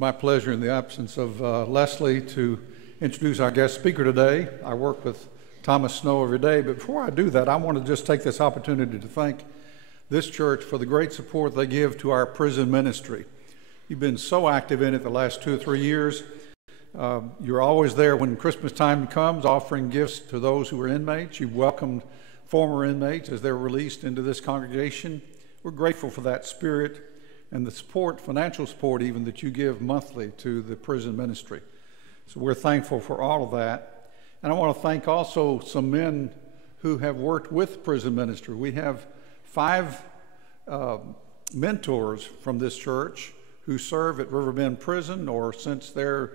My pleasure in the absence of Leslie to introduce our guest speaker today. I work with Thomas Snow every day, but before I do that, I want to just take this opportunity to thank this church for the great support they give to our prison ministry. You've been so active in it the last 2 or 3 years. You're always there when Christmas time comes, offering gifts to those who are inmates. You've welcomed former inmates as they're released into this congregation. We're grateful for that spirit and the support, financial support even, that you give monthly to the prison ministry. So we're thankful for all of that. And I want to thank also some men who have worked with prison ministry. We have 5 mentors from this church who serve at Riverbend Prison, or since their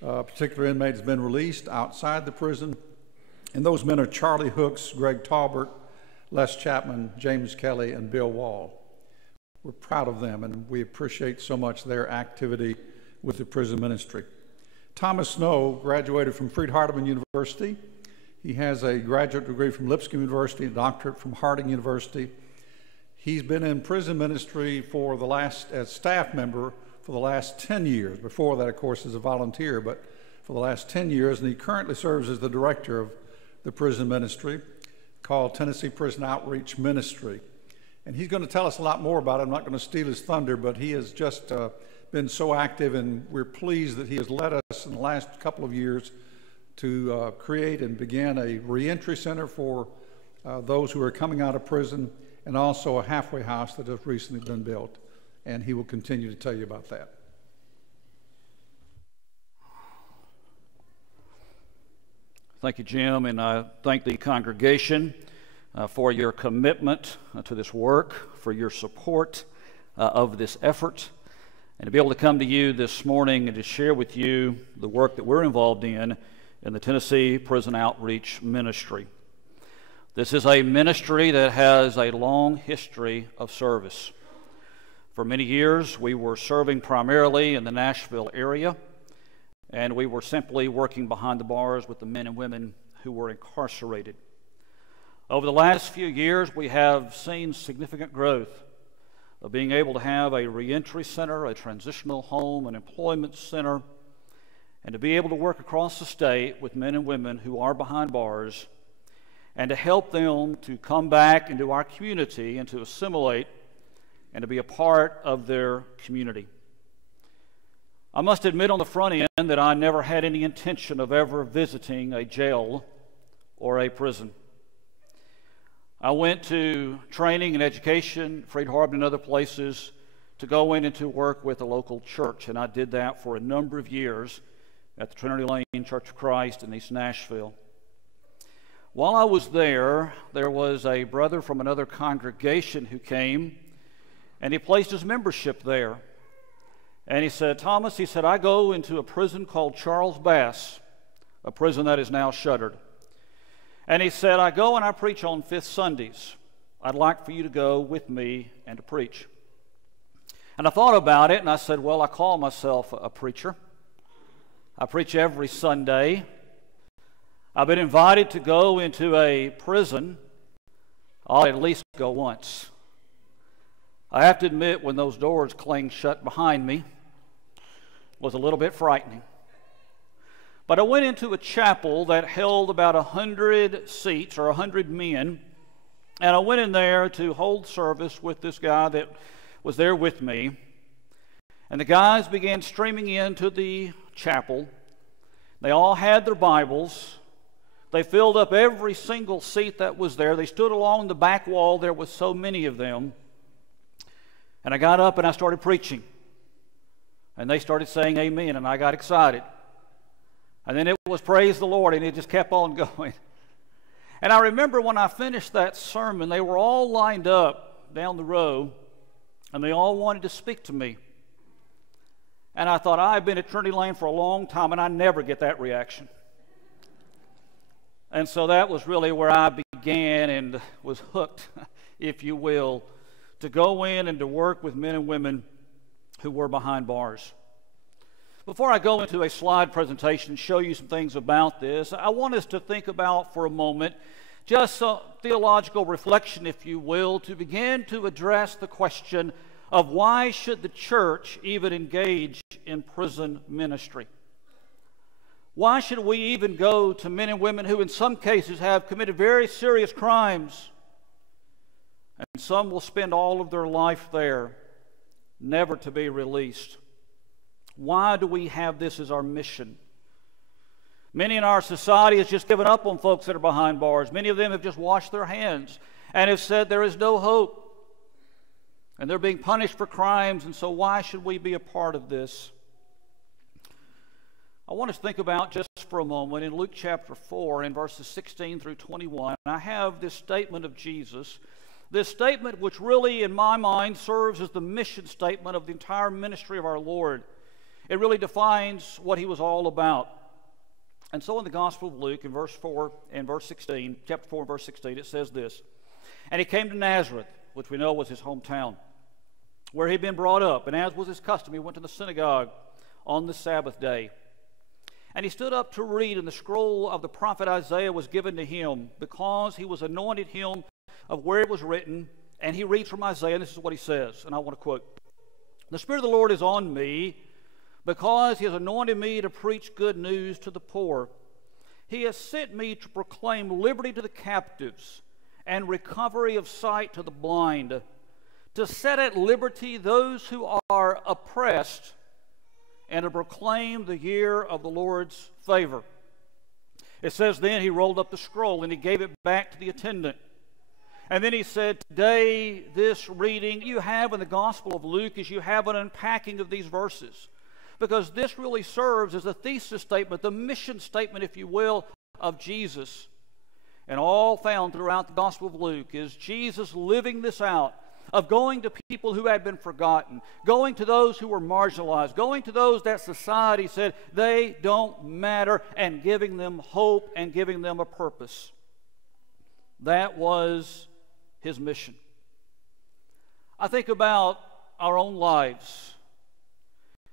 particular inmate has been released, outside the prison. And those men are Charlie Hooks, Greg Talbert, Les Chapman, James Kelly, and Bill Wall. We're proud of them, and we appreciate so much their activity with the prison ministry. Thomas Snow graduated from Freed-Hardeman University. He has a graduate degree from Lipscomb University, a doctorate from Harding University. He's been in prison ministry as staff member for the last 10 years. Before that, of course, as a volunteer, but for the last 10 years, and he currently serves as the director of the prison ministry called Tennessee Prison Outreach Ministry. And he's going to tell us a lot more about it. I'm not going to steal his thunder, but he has just been so active, and we're pleased that he has led us in the last couple of years to create and begin a reentry center for those who are coming out of prison, and also a halfway house that has recently been built. And he will continue to tell you about that. Thank you, Jim, and I thank the congregation for your commitment to this work, for your support of this effort, and to be able to come to you this morning and to share with you the work that we're involved in the Tennessee Prison Outreach Ministry. This is a ministry that has a long history of service. For many years, we were serving primarily in the Nashville area, and we were simply working behind the bars with the men and women who were incarcerated. Over the last few years, we have seen significant growth of being able to have a reentry center, a transitional home, an employment center, and to be able to work across the state with men and women who are behind bars, and to help them to come back into our community and to assimilate and to be a part of their community. I must admit on the front end that I never had any intention of ever visiting a jail or a prison. I went to training and education, Freed-Hardeman and other places, to go in and to work with a local church, and I did that for a number of years at the Trinity Lane Church of Christ in East Nashville. While I was there, there was a brother from another congregation who came, and he placed his membership there. And he said, Thomas, he said, I go into a prison called Charles Bass, a prison that is now shuttered. And he said, I go and I preach on 5th Sundays. I'd like for you to go with me and to preach. And I thought about it, and I said, well, I call myself a preacher. I preach every Sunday. I've been invited to go into a prison. I'll at least go once. I have to admit, when those doors clanged shut behind me, it was a little bit frightening. But I went into a chapel that held about 100 seats, or 100 men, and I went in there to hold service with this guy that was there with me. And the guys began streaming into the chapel. They all had their Bibles. They filled up every single seat that was there. They stood along the back wall. There was so many of them. And I got up and I started preaching. And they started saying amen, and I got excited. And then it was praise the Lord, and it just kept on going. And I remember when I finished that sermon, they were all lined up down the row, and they all wanted to speak to me. And I thought, I've been at Trinity Lane for a long time, and I never get that reaction. And so that was really where I began and was hooked, if you will, to go in and to work with men and women who were behind bars. Before I go into a slide presentation and show you some things about this, I want us to think about for a moment just some theological reflection, if you will, to begin to address the question of why should the church even engage in prison ministry. Why should we even go to men and women who in some cases have committed very serious crimes, and some will spend all of their life there, never to be released? Why do we have this as our mission? Many in our society has just given up on folks that are behind bars. Many of them have just washed their hands and have said there is no hope. And they're being punished for crimes, and so why should we be a part of this? I want us to think about just for a moment in Luke chapter 4 in verses 16 through 21. I have this statement of Jesus, this statement which really in my mind serves as the mission statement of the entire ministry of our Lord. It really defines what he was all about. And so in the Gospel of Luke in verse 4 and verse 16, chapter 4 and verse 16, it says this, "And he came to Nazareth, which we know was his hometown, where he'd been brought up, and as was his custom, he went to the synagogue on the Sabbath day. And he stood up to read, and the scroll of the prophet Isaiah was given to him, because he was anointed him of where it was written." And he reads from Isaiah, and this is what he says, and I want to quote, "The Spirit of the Lord is on me, because he has anointed me to preach good news to the poor. He has sent me to proclaim liberty to the captives and recovery of sight to the blind, to set at liberty those who are oppressed, and to proclaim the year of the Lord's favor." It says then he rolled up the scroll and he gave it back to the attendant. And then he said, "Today this reading you have in the Gospel of Luke is you have an unpacking of these verses, because this really serves as a thesis statement, the mission statement, if you will, of Jesus. And all found throughout the Gospel of Luke is Jesus living this out, of going to people who had been forgotten, going to those who were marginalized, going to those that society said they don't matter, and giving them hope and giving them a purpose. That was his mission. I think about our own lives,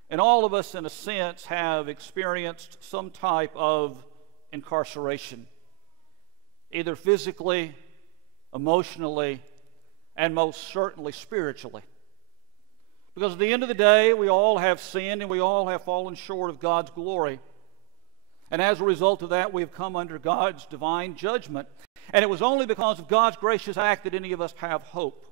and all of us in a sense have experienced some type of incarceration, either physically, emotionally, and most certainly spiritually. Because at the end of the day, we all have sinned and we all have fallen short of God's glory. And as a result of that, we have come under God's divine judgment. And it was only because of God's gracious act that any of us have hope.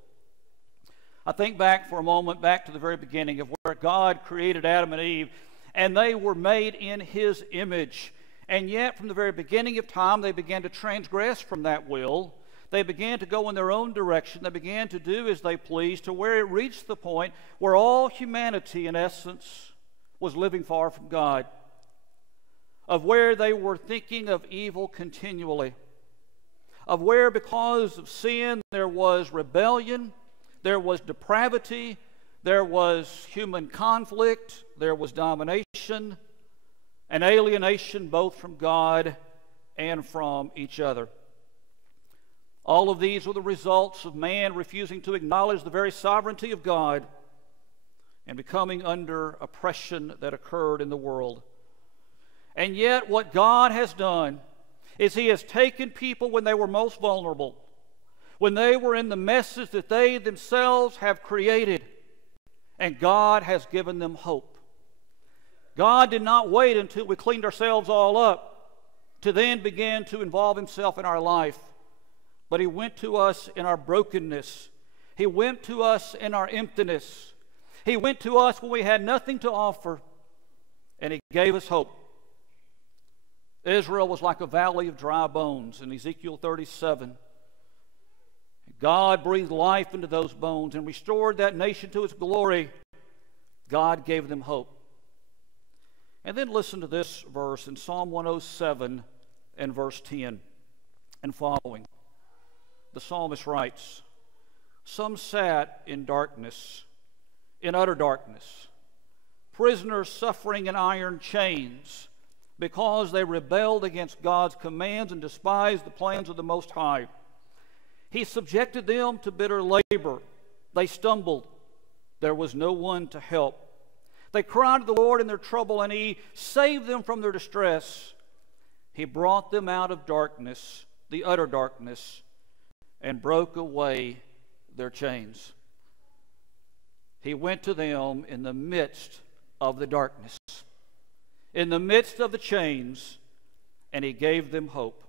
I think back for a moment, back to the very beginning of where God created Adam and Eve, and they were made in his image. And yet, from the very beginning of time, they began to transgress from that will. They began to go in their own direction. They began to do as they pleased, to where it reached the point where all humanity, in essence, was living far from God, of where they were thinking of evil continually, of where because of sin there was rebellion, there was depravity, there was human conflict, there was domination and alienation both from God and from each other. All of these were the results of man refusing to acknowledge the very sovereignty of God and becoming under oppression that occurred in the world. And yet what God has done is he has taken people when they were most vulnerable, when they were in the messes that they themselves have created, and God has given them hope. God did not wait until we cleaned ourselves all up to then begin to involve himself in our life. But he went to us in our brokenness. He went to us in our emptiness. He went to us when we had nothing to offer, and he gave us hope. Israel was like a valley of dry bones in Ezekiel 37. God breathed life into those bones and restored that nation to its glory. God gave them hope. And then listen to this verse in Psalm 107 and verse 10 and following. The psalmist writes, "Some sat in darkness, in utter darkness, prisoners suffering in iron chains, because they rebelled against God's commands and despised the plans of the Most High. He subjected them to bitter labor. They stumbled. There was no one to help. They cried to the Lord in their trouble, and he saved them from their distress. He brought them out of darkness, the utter darkness, and broke away their chains." He went to them in the midst of the darkness, in the midst of the chains, and He gave them hope.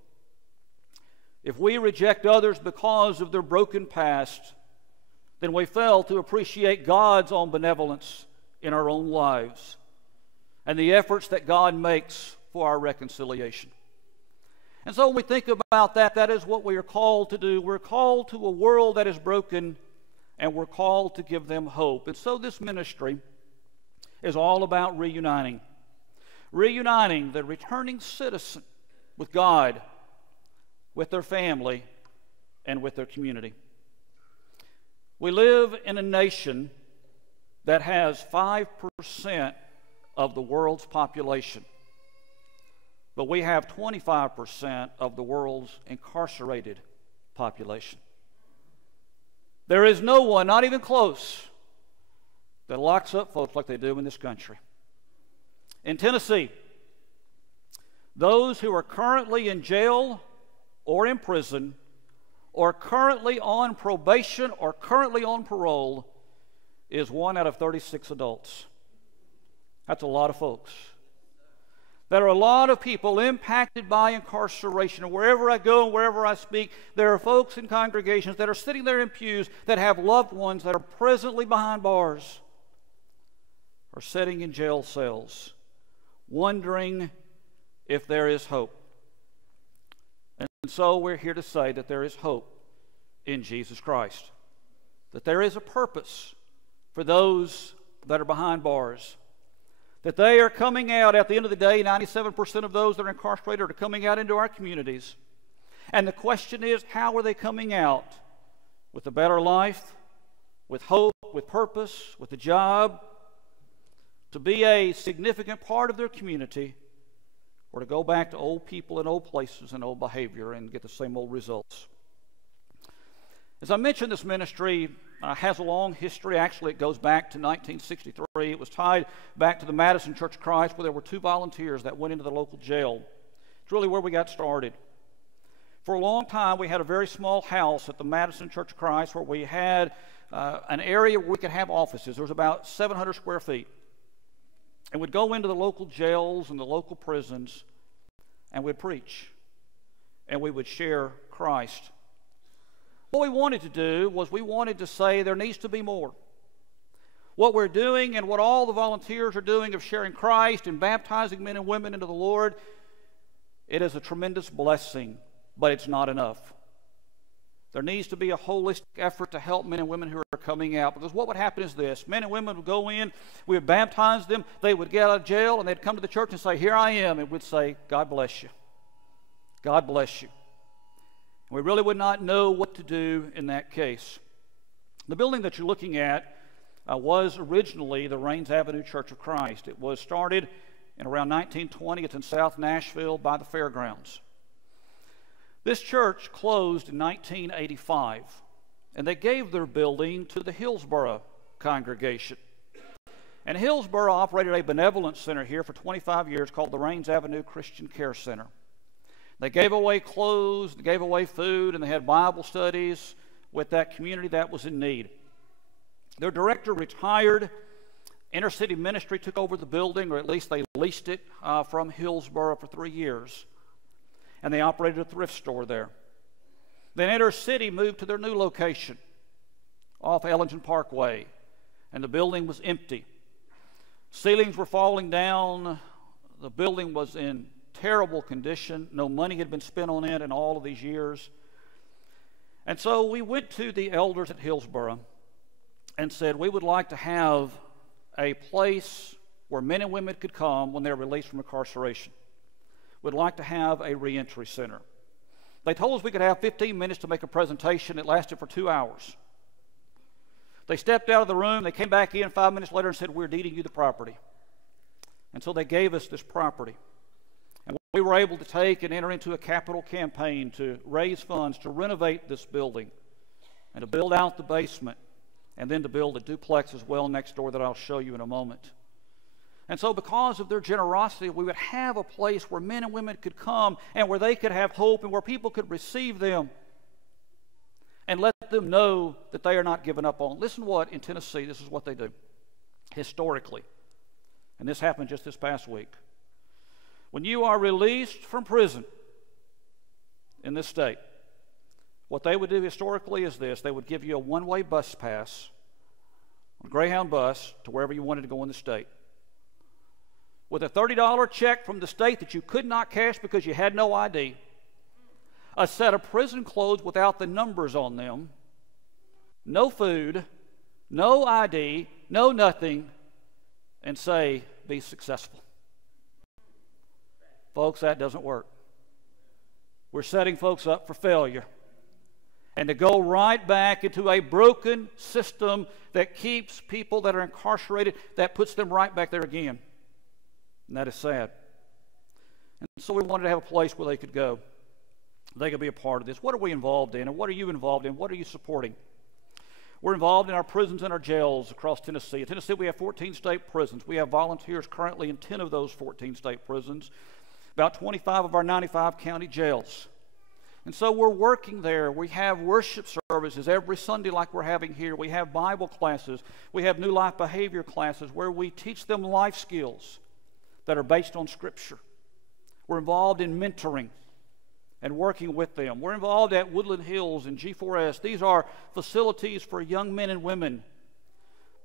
If we reject others because of their broken past, then we fail to appreciate God's own benevolence in our own lives and the efforts that God makes for our reconciliation. And so when we think about that, that is what we are called to do. We're called to a world that is broken, and we're called to give them hope. And so this ministry is all about reuniting the returning citizen with God, with their family, and with their community. We live in a nation that has 5% of the world's population, but we have 25% of the world's incarcerated population. There is no one, not even close, that locks up folks like they do in this country. In Tennessee, those who are currently in jail or in prison or currently on probation or currently on parole is 1 out of 36 adults. That's a lot of folks. There are a lot of people impacted by incarceration. And wherever I go and wherever I speak, there are folks in congregations that are sitting there in pews that have loved ones that are presently behind bars or sitting in jail cells, wondering if there is hope. And so we're here to say that there is hope in Jesus Christ, that there is a purpose for those that are behind bars, that they are coming out at the end of the day. 97% of those that are incarcerated are coming out into our communities. And the question is, how are they coming out? With a better life, with hope, with purpose, with a job, to be a significant part of their community, or to go back to old people and old places and old behavior and get the same old results. As I mentioned, this ministry has a long history. Actually, it goes back to 1963. It was tied back to the Madison Church of Christ, where there were 2 volunteers that went into the local jail. It's really where we got started. For a long time, we had a very small house at the Madison Church of Christ where we had an area where we could have offices. There was about 700 square feet. And we'd go into the local jails and the local prisons, and we'd preach, and we would share Christ. What we wanted to do was we wanted to say there needs to be more. What we're doing and what all the volunteers are doing of sharing Christ and baptizing men and women into the Lord, it is a tremendous blessing, but it's not enough. There needs to be a holistic effort to help men and women who are coming out. Because what would happen is this: men and women would go in, we would baptize them, they would get out of jail, and they'd come to the church and say, "Here I am," and we'd say, "God bless you. God bless you." We really would not know what to do in that case. The building that you're looking at was originally the Rains Avenue Church of Christ. It was started in around 1920. It's in South Nashville by the fairgrounds. This church closed in 1985, and they gave their building to the Hillsboro congregation. And Hillsboro operated a benevolence center here for 25 years called the Rains Avenue Christian Care Center. They gave away clothes, they gave away food, and they had Bible studies with that community that was in need. Their director retired. Inner City Ministry took over the building, or at least they leased it from Hillsboro for 3 years. And they operated a thrift store there. Then Inner City moved to their new location off Ellington Parkway, and the building was empty. Ceilings were falling down. The building was in terrible condition. No money had been spent on it in all of these years. And so we went to the elders at Hillsboro and said we would like to have a place where men and women could come when they're released from incarceration. We'd like to have a reentry center. They told us we could have 15 minutes to make a presentation. It lasted for 2 hours. They stepped out of the room. They came back in 5 minutes later and said, "We're deeding you the property." And so they gave us this property. And we were able to take and enter into a capital campaign to raise funds to renovate this building and to build out the basement and then to build a duplex as well next door that I'll show you in a moment. And so because of their generosity, we would have a place where men and women could come and where they could have hope and where people could receive them and let them know that they are not given up on. Listen what, in Tennessee, this is what they do. Historically, and this happened just this past week. When you are released from prison in this state, what they would do historically is this. They would give you a one-way bus pass, a Greyhound bus, to wherever you wanted to go in the state. With a $30 check from the state that you could not cash because you had no ID, a set of prison clothes without the numbers on them, no food, no ID, no nothing, and say, be successful. Folks, that doesn't work. We're setting folks up for failure and to go right back into a broken system that keeps people that are incarcerated, that puts them right back there again. And that is sad. And so we wanted to have a place where they could go. They could be a part of this. What are we involved in, and what are you involved in? What are you supporting? We're involved in our prisons and our jails across Tennessee. In Tennessee, we have 14 state prisons. We have volunteers currently in 10 of those 14 state prisons, about 25 of our 95 county jails. And so we're working there. We have worship services every Sunday like we're having here. We have Bible classes. We have new life behavior classes where we teach them life skills that are based on Scripture. We're involved in mentoring and working with them. We're involved at Woodland Hills and G4S. These are facilities for young men and women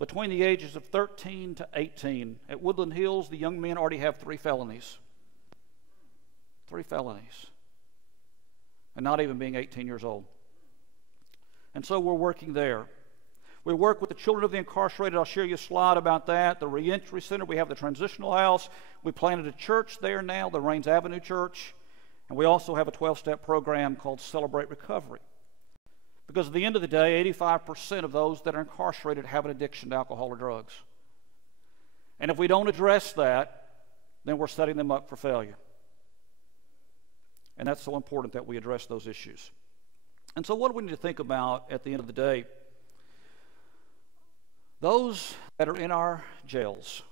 between the ages of 13 to 18. At Woodland Hills, the young men already have 3 felonies. 3 felonies. And not even being 18 years old. And so we're working there. We work with the children of the incarcerated. I'll share you a slide about that. The reentry center, we have the transitional house. We planted a church there now, the Rains Avenue Church. And we also have a 12-step program called Celebrate Recovery. Because at the end of the day, 85% of those that are incarcerated have an addiction to alcohol or drugs. And if we don't address that, then we're setting them up for failure. And that's so important that we address those issues. And so what do we need to think about at the end of the day? Those that are in our jails,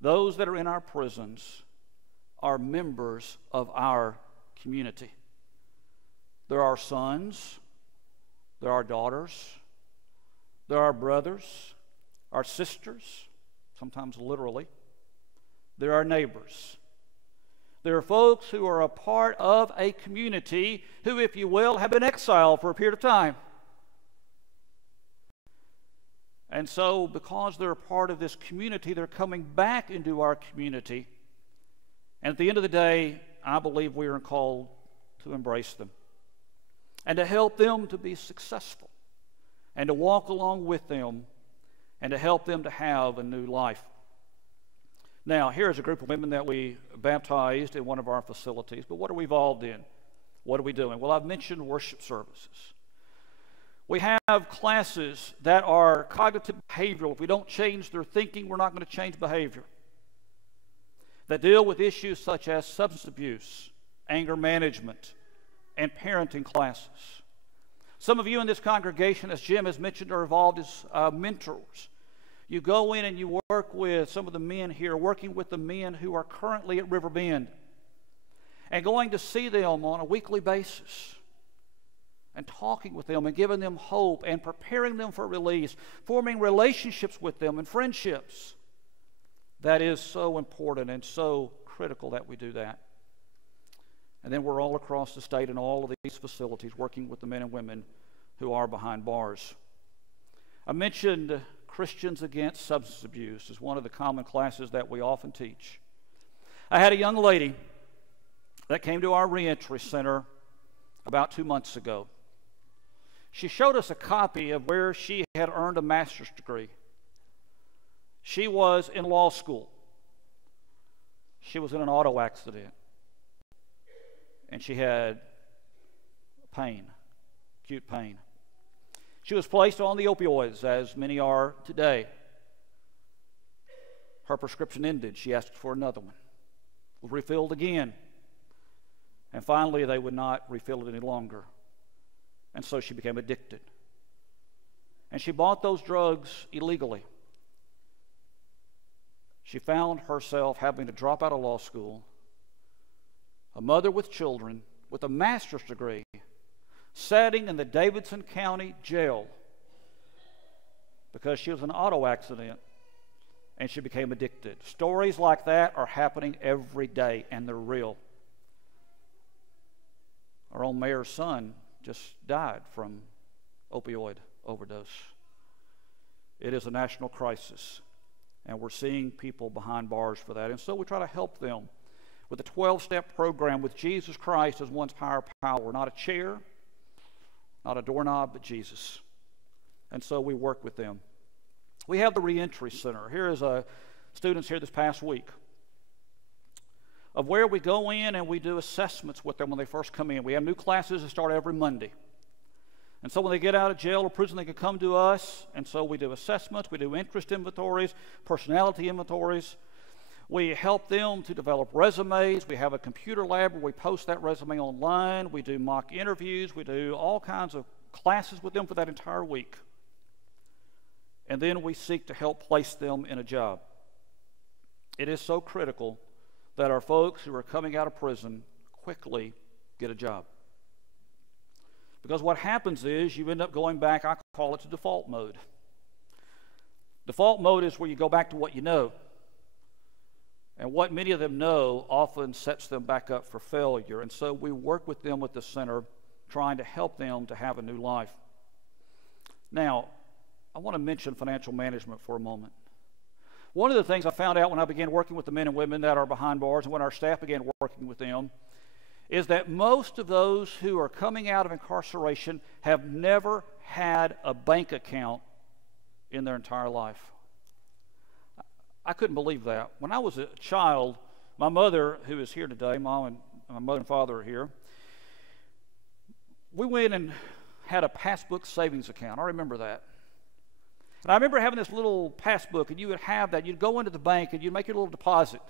those that are in our prisons, are members of our community. They're our sons, they're our daughters, they're our brothers, our sisters, sometimes literally. They're our neighbors. There are folks who are a part of a community who, if you will, have been exiled for a period of time. And so, because they're a part of this community, they're coming back into our community. And at the end of the day, I believe we are called to embrace them and to help them to be successful and to walk along with them and to help them to have a new life. Now, here's a group of women that we baptized in one of our facilities, but what are we involved in? What are we doing? Well, I've mentioned worship services. We have classes that are cognitive behavioral. If we don't change their thinking, we're not going to change behavior. That deal with issues such as substance abuse, anger management, and parenting classes. Some of you in this congregation, as Jim has mentioned, are involved as mentors. You go in and you work with some of the men here, working with the men who are currently at River Bend, and going to see them on a weekly basis, and talking with them and giving them hope and preparing them for release, forming relationships with them and friendships. That is so important and so critical that we do that. And then we're all across the state in all of these facilities working with the men and women who are behind bars. I mentioned Christians Against Substance Abuse is one of the common classes that we often teach. I had a young lady that came to our reentry center about 2 months ago. She showed us a copy of where she had earned a master's degree. She was in law school. She was in an auto accident. And she had pain, acute pain. She was placed on the opioids, as many are today. Her prescription ended. She asked for another one. Was refilled again. And finally, they would not refill it any longer. And so she became addicted. And she bought those drugs illegally. She found herself having to drop out of law school, a mother with children, with a master's degree, sitting in the Davidson County Jail because she was in an auto accident and she became addicted. Stories like that are happening every day, and they're real. Our own mayor's son just died from opioid overdose. It is a national crisis, and we're seeing people behind bars for that. And so we try to help them with a 12-step program with Jesus Christ as one's higher power. Not a chair, not a doorknob, but Jesus. And so we work with them. We have the Reentry Center. Here is students here this past week of where we go in and we do assessments with them when they first come in. We have new classes that start every Monday. And so when they get out of jail or prison, they can come to us. And so we do assessments, we do interest inventories, personality inventories. We help them to develop resumes. We have a computer lab where we post that resume online. We do mock interviews. We do all kinds of classes with them for that entire week. And then we seek to help place them in a job. It is so critical that our folks who are coming out of prison quickly get a job. Because what happens is you end up going back, I call it, to default mode. Default mode is where you go back to what you know. And what many of them know often sets them back up for failure. And so we work with them at the center, trying to help them to have a new life. Now, I want to mention financial management for a moment. One of the things I found out when I began working with the men and women that are behind bars and when our staff began working with them is that most of those who are coming out of incarceration have never had a bank account in their entire life. I couldn't believe that. When I was a child, my mother, who is here today, my mother and father are here, we went and had a passbook savings account. I remember that. And I remember having this little passbook, and you would have that. You'd go into the bank, and you'd make your little deposit.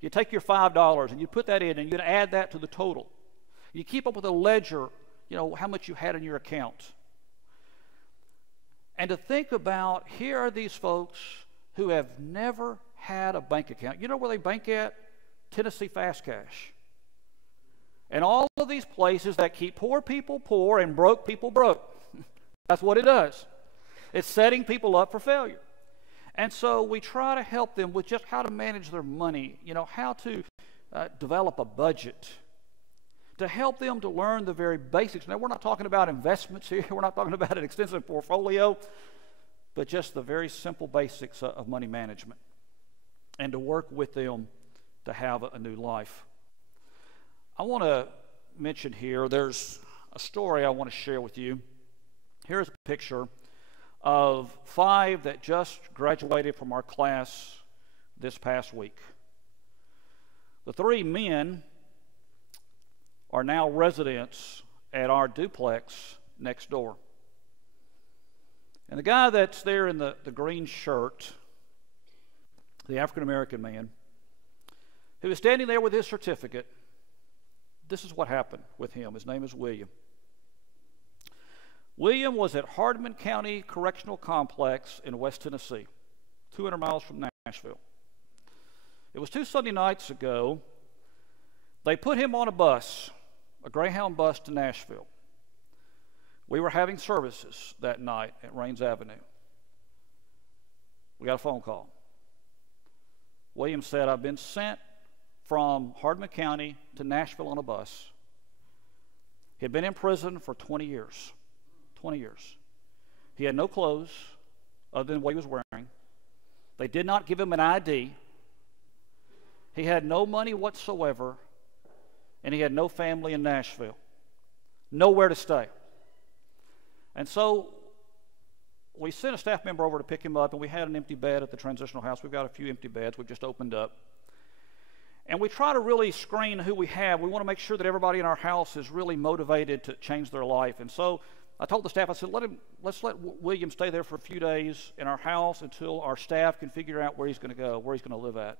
You'd take your $5, and you'd put that in, and you'd add that to the total. You keep up with a ledger, how much you had in your account. And to think about, here are these folks who have never had a bank account. You know where they bank at? Tennessee Fast Cash. And all of these places that keep poor people poor and broke people broke. That's what it does. It's setting people up for failure. And so we try to help them with just how to manage their money, how to develop a budget, to help them to learn the very basics. Now, we're not talking about investments here. We're not talking about an extensive portfolio, but just the very simple basics of money management, and to work with them to have a new life. I want to mention here, there's a story I want to share with you. Here's a picture of 5 that just graduated from our class this past week. The 3 men are now residents at our duplex next door. And the guy that's there in the green shirt, the African-American man, who is standing there with his certificate, this is what happened with him. His name is William. William was at Hardman County Correctional Complex in West Tennessee, 200 miles from Nashville. It was 2 Sunday nights ago. They put him on a bus, a Greyhound bus to Nashville. We were having services that night at Rains Avenue. We got a phone call. William said, I've been sent from Hardman County to Nashville on a bus. He had been in prison for 20 years. 20 years. He had no clothes other than what he was wearing. They did not give him an ID. He had no money whatsoever, and he had no family in Nashville. Nowhere to stay. And so we sent a staff member over to pick him up, and we had an empty bed at the transitional house. We've got a few empty beds we've just opened up. And we try to really screen who we have. We want to make sure that everybody in our house is really motivated to change their life. And so I told the staff, I said, let's let William stay there for a few days in our house until our staff can figure out where he's going to go, where he's going to live at.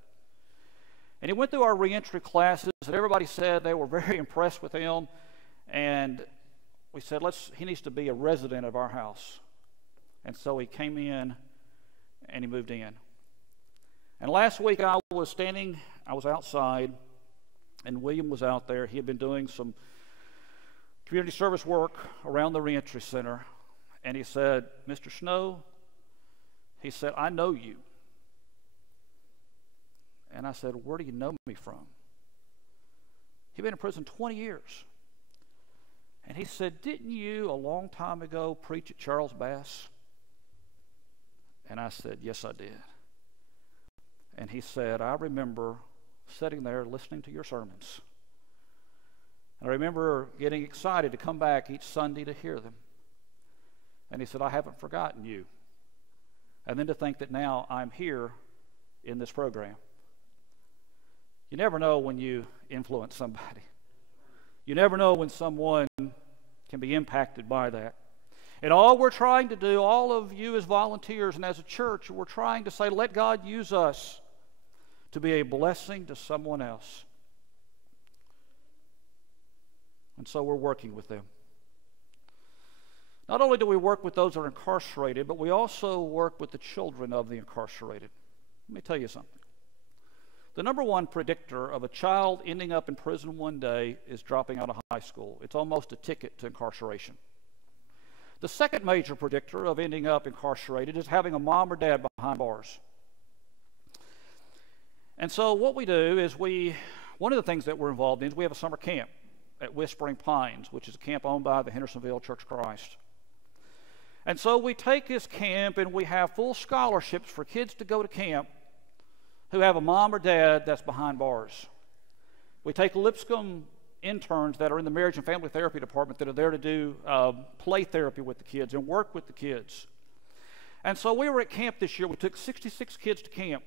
And he went through our reentry classes, and everybody said they were very impressed with him. And we said, he needs to be a resident of our house. And so he came in, and he moved in. And last week I was outside, and William was out there. He had been doing some community service work around the reentry center, and he said, "Mr. Snow," he said, "I know you." And I said, "Where do you know me from?" He'd been in prison 20 years. And he said, "Didn't you a long time ago preach at Charles Bass?" And I said, "Yes, I did." And he said, "I remember sitting there listening to your sermons. And I remember getting excited to come back each Sunday to hear them." And he said, "I haven't forgotten you." And then to think that now I'm here in this program. You never know when you influence somebody. You never know when someone can be impacted by that. And all we're trying to do, all of you as volunteers and as a church, we're trying to say, let God use us to be a blessing to someone else. And so we're working with them. Not only do we work with those that are incarcerated, but we also work with the children of the incarcerated. Let me tell you something. The number one predictor of a child ending up in prison one day is dropping out of high school. It's almost a ticket to incarceration. The second major predictor of ending up incarcerated is having a mom or dad behind bars. And so what we do is one of the things that we're involved in is we have a summer camp at Whispering Pines, which is a camp owned by the Hendersonville Church of Christ. And so we take this camp and we have full scholarships for kids to go to camp who have a mom or dad that's behind bars. We take Lipscomb interns that are in the marriage and family therapy department that are there to do play therapy with the kids and work with the kids. And so we were at camp this year. We took 66 kids to camp.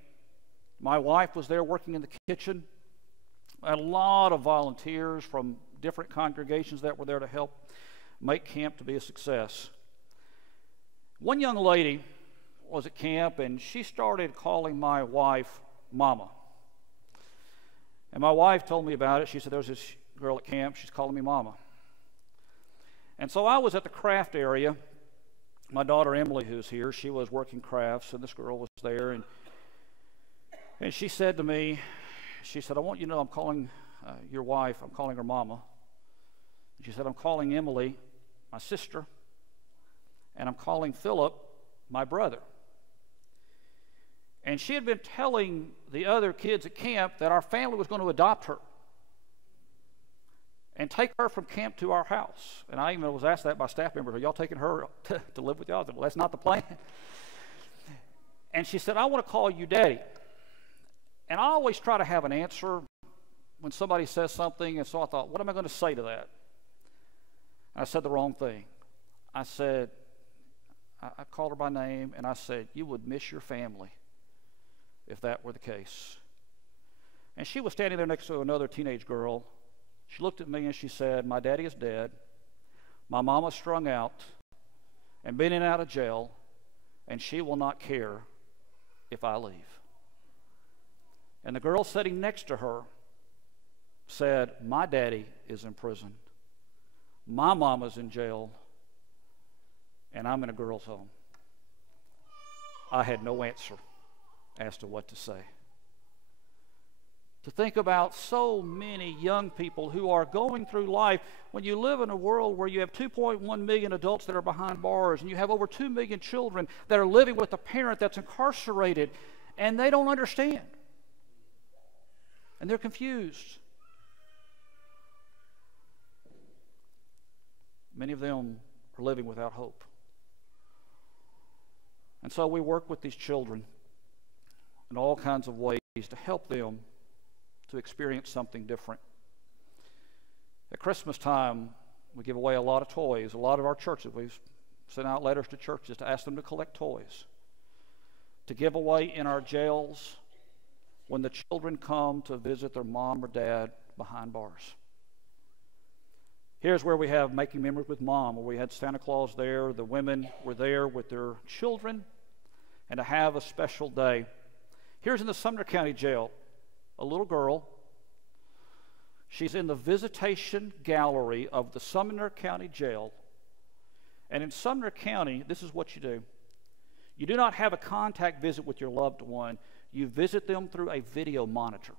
My wife was there working in the kitchen. I had a lot of volunteers from different congregations that were there to help make camp to be a success. One young lady was at camp, and she started calling my wife Mama. And my wife told me about it. She said, "There's this girl at camp. She's calling me Mama." And so I was at the craft area. My daughter Emily, who's here, she was working crafts, and this girl was there. And she said to me, she said, "I want you to know I'm calling your wife, I'm calling her Mama." And she said, "I'm calling Emily, my sister, and I'm calling Philip, my brother." And she had been telling the other kids at camp that our family was going to adopt her and take her from camp to our house. And I even was asked that by staff members, "Are y'all taking her to live with y'all?" I said, "Well, that's not the plan." And she said, "I want to call you Daddy." And I always try to have an answer when somebody says something, and so I thought, what am I going to say to that? And I said the wrong thing. I said, I called her by name, and I said, "You would miss your family if that were the case." And she was standing there next to another teenage girl. She looked at me and she said, "My daddy is dead. My mama's strung out and been in and out of jail, and she will not care if I leave." And the girl sitting next to her said, "My daddy is in prison. My mama's in jail, and I'm in a girl's home." I had no answer as to what to say. To think about so many young people who are going through life when you live in a world where you have 2.1 million adults that are behind bars and you have over 2 million children that are living with a parent that's incarcerated, and they don't understand. And they're confused. Many of them are living without hope. And so we work with these children in all kinds of ways to help them to experience something different. At Christmas time, we give away a lot of toys. A lot of our churches, we've sent out letters to churches to ask them to collect toys, to give away in our jails when the children come to visit their mom or dad behind bars. Here's where we have Making Memories with Mom, where we had Santa Claus there. The women were there with their children, and to have a special day. Here's in the Sumner County Jail, a little girl. She's in the visitation gallery of the Sumner County Jail. And in Sumner County, this is what you do. You do not have a contact visit with your loved one. You visit them through a video monitor.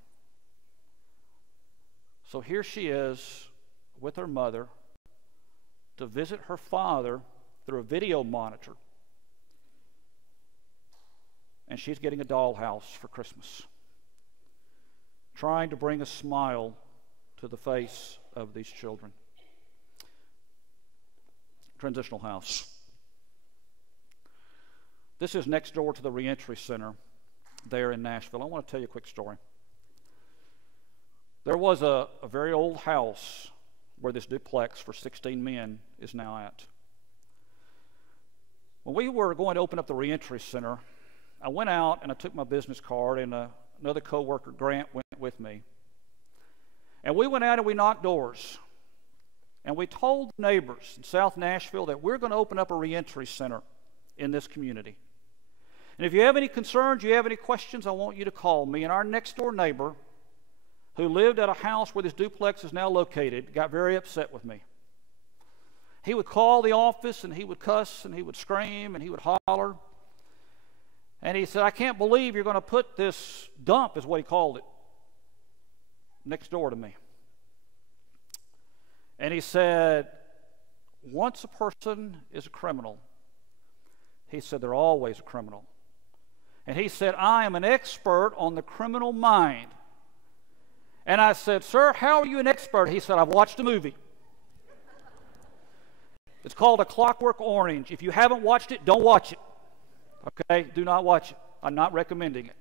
So here she is with her mother, to visit her father through a video monitor. And she's getting a dollhouse for Christmas, trying to bring a smile to the face of these children. Transitional house. This is next door to the reentry center there in Nashville. I want to tell you a quick story. There was a very old house where this duplex for 16 men is now at. When we were going to open up the reentry center, I went out and I took my business card, and another coworker, Grant, went with me. And we went out and we knocked doors. And we told neighbors in South Nashville that we're going to open up a reentry center in this community. And if you have any concerns, you have any questions, I want you to call me. And our next door neighbor, who lived at a house where this duplex is now located, got very upset with me. He would call the office and he would cuss and he would scream and he would holler. And he said, I can't believe you're going to put this dump, is what he called it, next door to me. And he said, once a person is a criminal, he said, they're always a criminal. And he said, I am an expert on the criminal mind. And I said, sir, how are you an expert? He said, I've watched a movie. It's called A Clockwork Orange. If you haven't watched it, don't watch it. Okay? Do not watch it. I'm not recommending it.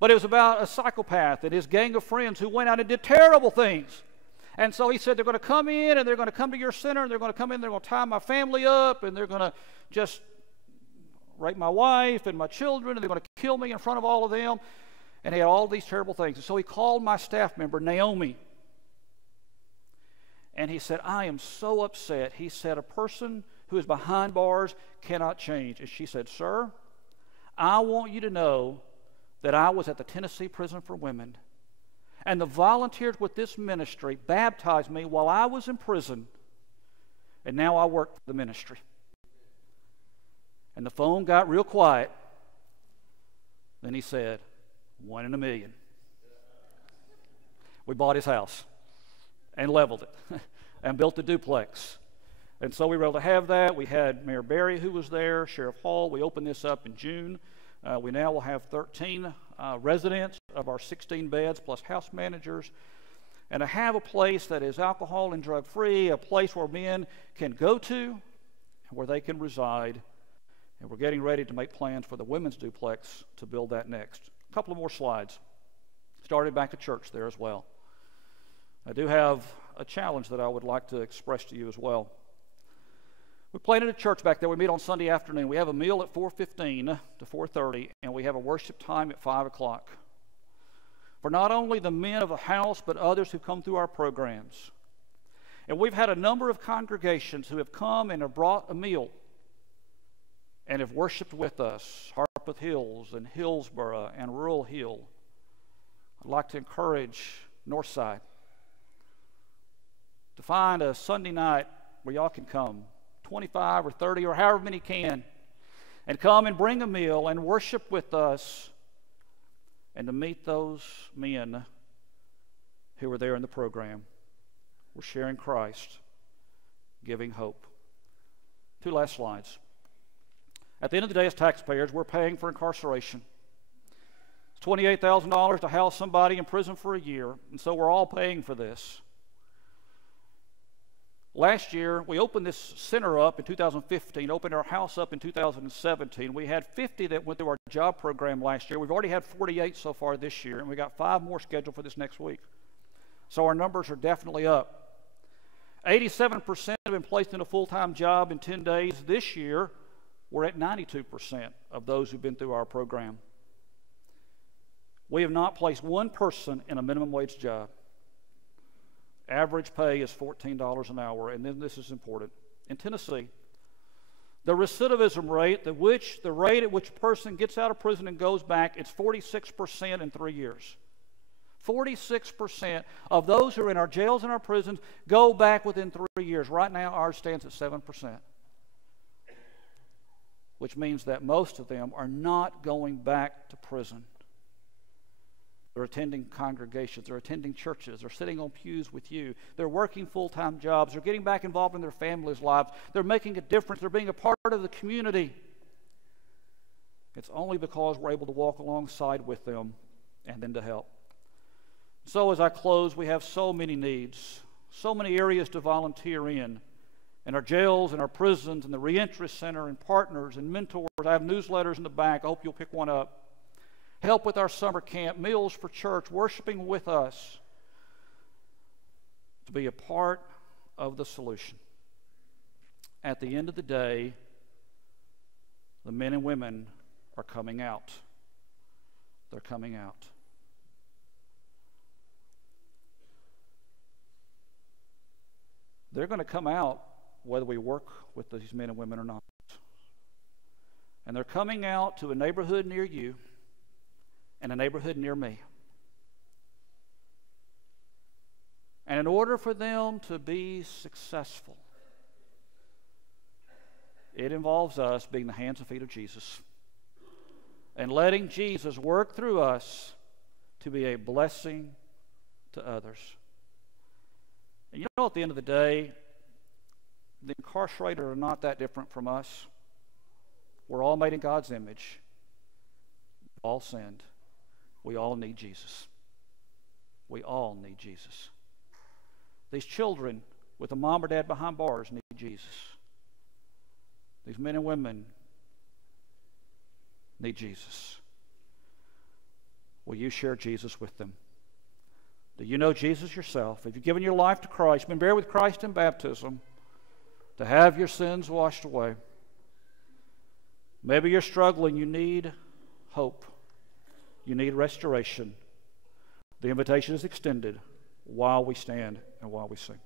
But it was about a psychopath and his gang of friends who went out and did terrible things. And so he said, they're going to come in and they're going to come to your center and they're going to come in, they're going to tie my family up and they're going to just rape my wife and my children and they're going to kill me in front of all of them. And he had all these terrible things. And so he called my staff member, Naomi. And he said, I am so upset. He said, a person who is behind bars cannot change. And she said, sir, I want you to know that I was at the Tennessee Prison for Women. And the volunteers with this ministry baptized me while I was in prison. And now I work for the ministry. And the phone got real quiet. Then he said, 1 in a million. We bought his house and leveled it and built a duplex. And so we were able to have that. We had Mayor Berry who was there, Sheriff Hall. We opened this up in June. We now will have 13 residents of our 16 beds plus house managers. And to have a place that is alcohol and drug free, a place where men can go to and where they can reside. And we're getting ready to make plans for the women's duplex to build that next. A couple of more slides. Started back at church there as well. I do have a challenge that I would like to express to you as well. We planted a church back there. We meet on Sunday afternoon. We have a meal at 4:15 to 4:30, and we have a worship time at 5 o'clock. For not only the men of the house, but others who come through our programs. And we've had a number of congregations who have come and have brought a meal and have worshiped with us, Harpeth Hills and Hillsboro and Rural Hill. I'd like to encourage Northside to find a Sunday night where y'all can come, 25 or 30 or however many can, and come and bring a meal and worship with us and to meet those men who were there in the program. We're sharing Christ, giving hope. 2 last slides. At the end of the day, as taxpayers, we're paying for incarceration. It's $28,000 to house somebody in prison for a year, and so we're all paying for this. Last year, we opened this center up in 2015, opened our house up in 2017. We had 50 that went through our job program last year. We've already had 48 so far this year, and we got 5 more scheduled for this next week. So our numbers are definitely up. 87% have been placed in a full-time job in 10 days. This year, we're at 92% of those who've been through our program. We have not placed one person in a minimum wage job. Average pay is $14 an hour, and then this is important. In Tennessee, the recidivism rate, the rate at which a person gets out of prison and goes back, it's 46% in 3 years. 46% of those who are in our jails and our prisons go back within 3 years. Right now, ours stands at 7%, which means that most of them are not going back to prison. They're attending congregations. They're attending churches. They're sitting on pews with you. They're working full-time jobs. They're getting back involved in their families' lives. They're making a difference. They're being a part of the community. It's only because we're able to walk alongside with them and then to help. So as I close, we have so many needs, so many areas to volunteer in our jails and our prisons and the reentry center and partners and mentors. I have newsletters in the back. I hope you'll pick one up. Help with our summer camp, meals for church, worshiping with us, to be a part of the solution. At the end of the day, the men and women are coming out. They're coming out. They're going to come out whether we work with these men and women or not. And they're coming out to a neighborhood near you and a neighborhood near me. And in order for them to be successful, it involves us being the hands and feet of Jesus and letting Jesus work through us to be a blessing to others. And you know, at the end of the day, the incarcerated are not that different from us. We're all made in God's image. We've all sinned. We all need Jesus. We all need Jesus. These children with a mom or dad behind bars need Jesus. These men and women need Jesus. Will you share Jesus with them? Do you know Jesus yourself? Have you given your life to Christ, been buried with Christ in baptism, to have your sins washed away? Maybe you're struggling. You need hope. You need restoration. The invitation is extended while we stand and while we sing.